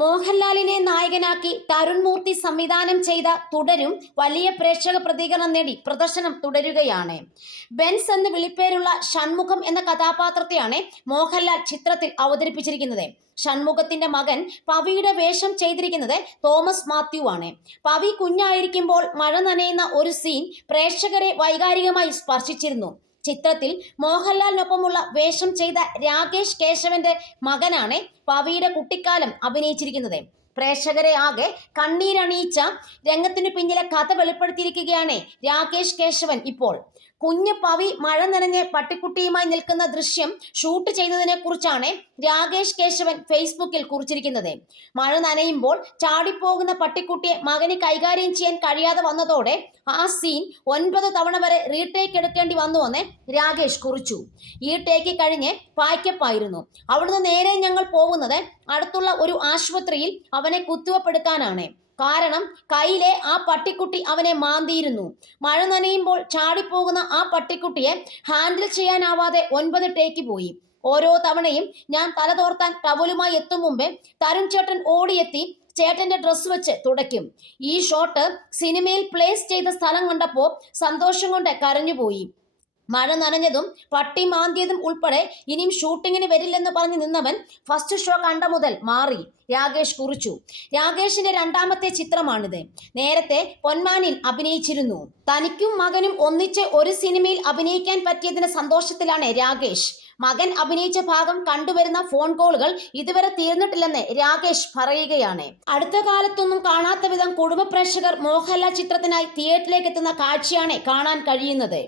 മോഹൻലാലിനെ നായകനാക്കി തരുൺ മൂർത്തി സംവിധാനം ചെയ്ത തുടരും വലിയ പ്രേക്ഷക പ്രതികരണം നേടി പ്രദർശനം തുടരുകയാണ്. ബെൻസ് എന്ന് വിളിപ്പേരുള്ള ഷൺമുഖം എന്ന കഥാപാത്രത്തെയാണ് മോഹൻലാൽ ചിത്രത്തിൽ അവതരിപ്പിച്ചിരിക്കുന്നത്. ഷൺമുഖത്തിന്റെ മകൻ പവിയുടെ വേഷം ചെയ്തിരിക്കുന്നത് തോമസ് മാത്യു ആണ്. പവി കുഞ്ഞായിരിക്കുമ്പോൾ മഴ നനയുന്ന ഒരു സീൻ പ്രേക്ഷകരെ വൈകാരികമായി സ്പർശിച്ചിരുന്നു. ചിത്രത്തിൽ മോഹൻലാലിനൊപ്പമുള്ള വേഷം ചെയ്ത രാകേഷ് കേശവന്റെ മകനാണ് പവിയുടെ കുട്ടിക്കാലം അഭിനയിച്ചിരിക്കുന്നത്. പ്രേക്ഷകരെ ആകെ കണ്ണീരണിയിച്ച രംഗത്തിനു പിന്നിലെ കഥ വെളിപ്പെടുത്തിയിരിക്കുകയാണ് രാകേഷ് കേശവൻ. ഇപ്പോൾ കുഞ്ഞ് പവി മഴ നനഞ്ഞ് പട്ടിക്കുട്ടിയുമായി നിൽക്കുന്ന ദൃശ്യം ഷൂട്ട് ചെയ്തതിനെ കുറിച്ചാണ് രാകേഷ് കേശവൻ ഫേസ്ബുക്കിൽ കുറിച്ചിരിക്കുന്നത്. മഴ നനയുമ്പോൾ ചാടിപ്പോകുന്ന പട്ടിക്കുട്ടിയെ മകന് കൈകാര്യം ചെയ്യാൻ കഴിയാതെ വന്നതോടെ ആ സീൻ 9 തവണ വരെ റീടേക്ക് എടുക്കേണ്ടി വന്നുവെന്ന് രാകേഷ് കുറിച്ചു. ഈ ടേക്ക് കഴിഞ്ഞ് പായ്ക്കപ്പായിരുന്നു. അവിടുന്ന് നേരെ ഞങ്ങൾ പോകുന്നത് അടുത്തുള്ള ഒരു ആശുപത്രിയിൽ അവനെ കുത്തിവെപ്പെടുക്കാനാണ്. കാരണം കയ്യിലെ ആ പട്ടിക്കുട്ടി അവനെ മാന്തിയിരുന്നു. മഴ നനയുമ്പോൾ ചാടിപ്പോകുന്ന ആ പട്ടിക്കുട്ടിയെ ഹാൻഡിൽ ചെയ്യാനാവാതെ 9 ടേക്ക് പോയി. ഓരോ തവണയും ഞാൻ തലതോർത്താൻ ടവലുമായി എത്തും മുമ്പേ തരുൺ ചേട്ടൻ ഓടിയെത്തി ചേട്ടന്റെ ഡ്രസ്സ് വെച്ച് തുടയ്ക്കും. ഈ ഷോട്ട് സിനിമയിൽ പ്ലേസ് ചെയ്ത സ്ഥലം കണ്ടപ്പോൾ സന്തോഷം കൊണ്ട് കരഞ്ഞുപോയി. മഴ നനഞ്ഞതും പട്ടി മാന്തിയതും ഉൾപ്പെടെ ഇനിയും ഷൂട്ടിങ്ങിന് വരില്ലെന്ന് പറഞ്ഞ് നിന്നവൻ ഫസ്റ്റ് ഷോ കണ്ട മുതൽ മാറി, രാകേഷ് കുറിച്ചു. രാകേഷിന്റെ 2ാമത്തെ ചിത്രമാണിത്. നേരത്തെ പൊന്മാനിൽ അഭിനയിച്ചിരുന്നു. തനിക്കും മകനും ഒന്നിച്ച് ഒരു സിനിമയിൽ അഭിനയിക്കാൻ പറ്റിയതിന് സന്തോഷത്തിലാണ് രാകേഷ്. മകൻ അഭിനയിച്ച ഭാഗം കണ്ടുവരുന്ന ഫോൺ കോളുകൾ ഇതുവരെ തീർന്നിട്ടില്ലെന്ന് രാകേഷ് പറയുകയാണ്. അടുത്ത കാലത്തൊന്നും കാണാത്ത വിധം കുടുംബ പ്രേക്ഷകർ മോഹൻലാൽ ചിത്രത്തിനായി തിയേറ്ററിലേക്ക് എത്തുന്ന കാഴ്ചയാണ് കാണാൻ കഴിയുന്നത്.